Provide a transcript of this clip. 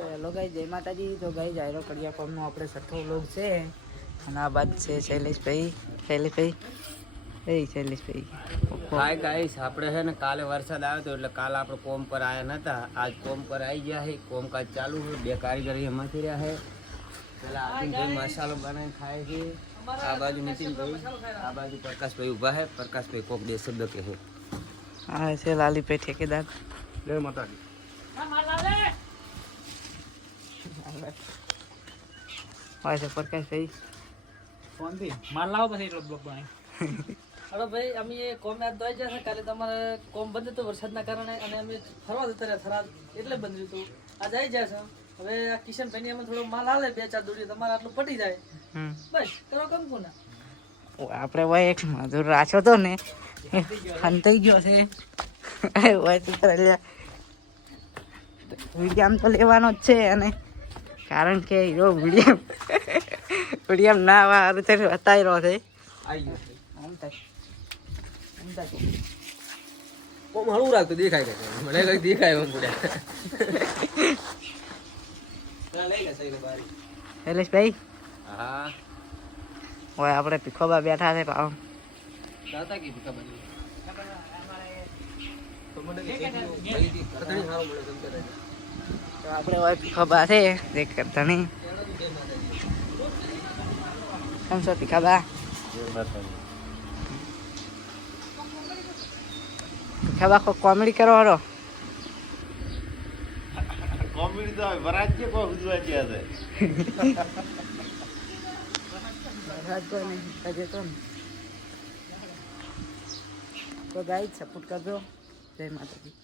તો હેલો ગાઈ જય માતાજી. તો ગાઈ જાયરો કડિયા કોમનો આપણે છઠ્ઠો વ્લોગ છે અને આ બાદ છે શૈલેષભાઈ હાય ગાઈસ, આપણે છે ને કાલે વરસાદ આવ્યો હતો એટલે કાલે આપણે કોમ પર આવ્યા નતા. આજ કોમ પર આવી ગયા છે, કોમકાજ ચાલુ છે. બે કારીગર એમાંથી રહ્યા છે. પેલા આદિનભાઈ મસાલો બનાવીને ખાય છે. આ બાજુ નીતિનભાઈ, આ બાજુ પ્રકાશભાઈ ઊભા છે. પ્રકાશભાઈ કોક દે શબ્દ કહે છે. હા છે લાલીભાઈ ઠેકેદાર. જય માતાજી. હોય છે પ્રકાશભાઈ ફોન થી માર લાવો પછી એટલો બ્લોક બનાવી. હલો ભાઈ, અમે એ કોમ યાદ દોઈ જશે. કાલે તમારે કોમ બંધ હતું વરસાદના કારણે અને અમે ફરવા જતા રહ્યા થરાદ એટલે બંધ હતું. આજ આવી જશે. હવે આ કિશનભાઈ અમે થોડો માલ હાલે 2-4 દોડી તમારે આટલું પટી જાય. બસ કરો કામ કોના આપણે હોય એક મજૂર રાખ્યો તો ને ખંતાઈ ગયો છે. વિડીયામ તો લેવાનો જ છે અને કારણ કે હીરો વિડીયામ ના વાળું તો બતાવી રહ્યો છે. કોમ હળવું રાખતો દેખાય કે મને કઈ દેખાય એમ પડે. શૈલેષભાઈ હા હોય આપણે ભીખોબા બેઠા છે પાવ દાતા કી ખબર નહીં. તો મને કે ઘરધણી હારો મળે તમને રહે. તો આપણે હોય ભીખોબા છે જે ધણી કેમ છો ભીખાબા? ભીખાબા કોઈ કોમેડી કરો હરો કોમેડી તો વરાજ છે કોઈ ઉજવા છે આજે તો ગાઈ સપોર્ટ કરજો. જય માતાજી.